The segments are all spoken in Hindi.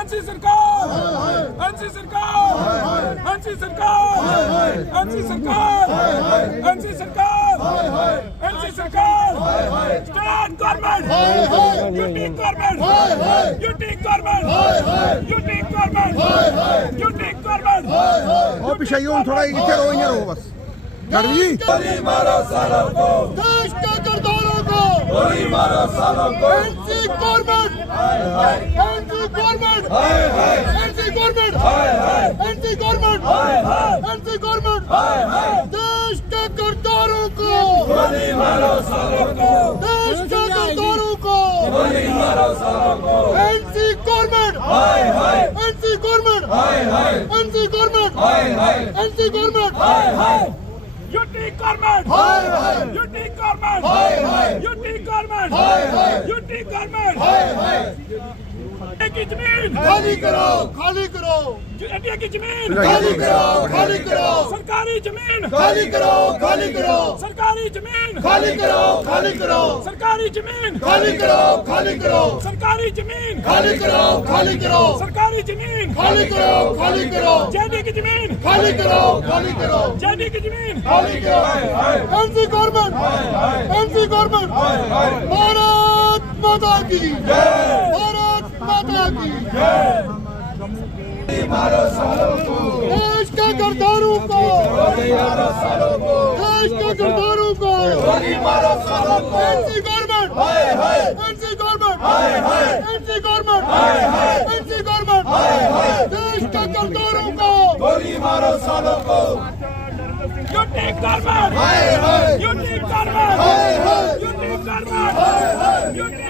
एनसी सरकार, एनसी सरकार, एनसी सरकार, एनसी सरकार, एनसी सरकार, एनसी सरकार, state government, UT government, UT government, UT government, UT government. और पीछे यूं थोड़ा इधर रहो बस। जी गोली मारो सालों को, देश के गद्दारों को, गोली मारो सालों को, NC government, NC government, NC government, NC government, NC government, देश के गद्दारों को, गोली मारो सालों को, देश के गद्दारों को, गोली मारो सालों को, NC government, NC government, NC government, NC government, UT government, UT government, UT government, UT government, की जमीन खाली करो, खाली करो, इंडिया की जमीन खाली करो, खाली करो, सरकारी जमीन खाली करो, खाली करो, सरकारी जमीन खाली करो, खाली करो, सरकारी जमीन खाली करो, खाली करो, सरकारी जमीन खाली करो, खाली करो, सरकारी जमीन खाली करो, खाली करो, जेडी की जमीन खाली करो, खाली करो, जेडी की जमीन खाली करो, NC government, NC government, Bharat माता की जय, भारत माता की जय। मारो सालों को, देश के गद्दारों को, गोली मारो सालों को, देश के गद्दारों को, गोली मारो सालों को, NC government, NC government, NC government, NC government, देश के गद्दारों को, गोली मारो सालों को, UT government, UT government, UT government, UT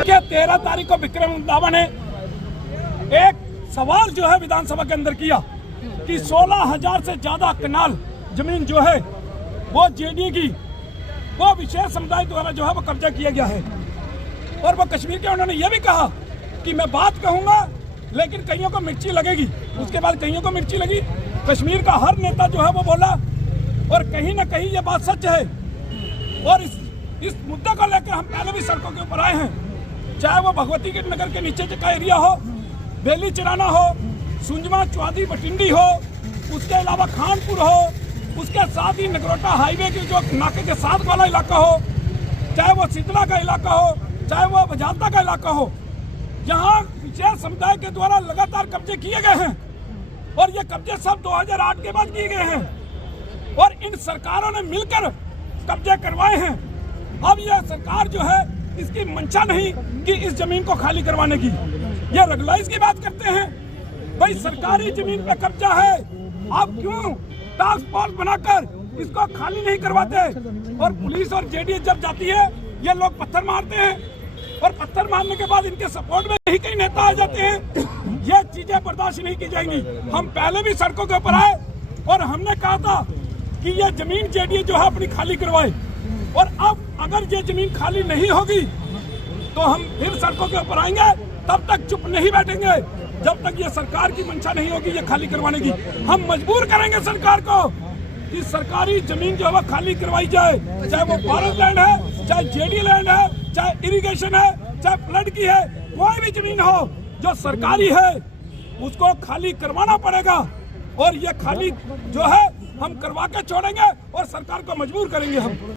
क्या 13 तारीख को विक्रम दावा ने एक सवाल जो है विधानसभा के अंदर किया कि 16,000 से ज्यादा कनाल जमीन जो है वो जेडी की, वो विशेष समुदाय द्वारा जो है वो कब्जा किया गया है। और वो कश्मीर के उन्होंने ये भी कहा कि मैं बात कहूंगा लेकिन कईयों को मिर्ची लगेगी। उसके बाद कईयों को मिर्ची लगी। कश्मीर का हर नेता जो है वो बोला और कहीं ना कहीं ये बात सच है। और इस मुद्दे को लेकर हम पहले भी सड़कों के ऊपर आए हैं, चाहे वो भगवती के नगर के नीचे का एरिया हो, बेली चिराना हो, सुंजमा चौधरी बटिंडी हो, उसके अलावा खानपुर हो, उसके साथ ही नगरोटा हाईवे के जो नाके के साथ वाला इलाका हो, चाहे वो शीतला का इलाका हो, चाहे वो बजालता का इलाका हो, जहां विशेष समुदाय के द्वारा लगातार कब्जे किए गए हैं। और ये कब्जे सब 2008 के बाद किए गए हैं और इन सरकारों ने मिलकर कब्जे करवाए हैं। अब यह सरकार जो है इसकी मंशा नहीं कि इस जमीन को खाली करवाने की, ये रेगुलाइज की बात करते हैं। भाई सरकारी जमीन पे कब्जा है, आप क्यों टास्क फोर्स बनाकर इसको खाली नहीं करवाते? और पुलिस और जेडीएस जब जाती है ये लोग पत्थर मारते हैं और पत्थर मारने के बाद इनके सपोर्ट में ही कई नेता आ जाते हैं। ये चीजें बर्दाश्त नहीं की जाएंगी। हम पहले भी सड़कों के ऊपर आए और हमने कहा था कि ये जमीन जेडीएस जो है अपनी खाली करवाए। और अब अगर ये जमीन खाली नहीं होगी तो हम फिर सड़कों के ऊपर आएंगे। तब तक चुप नहीं बैठेंगे जब तक ये सरकार की मंशा नहीं होगी ये खाली करवाने की। हम मजबूर करेंगे सरकार को कि सरकारी जमीन जो है खाली करवाई जाए, चाहे वो फॉरेस्ट लैंड है, चाहे जेडी लैंड है, चाहे इरिगेशन है, चाहे फ्लड की है, कोई भी जमीन हो जो सरकारी है उसको खाली करवाना पड़ेगा। और ये खाली जो है हम करवा के छोड़ेंगे और सरकार को मजबूर करेंगे हम।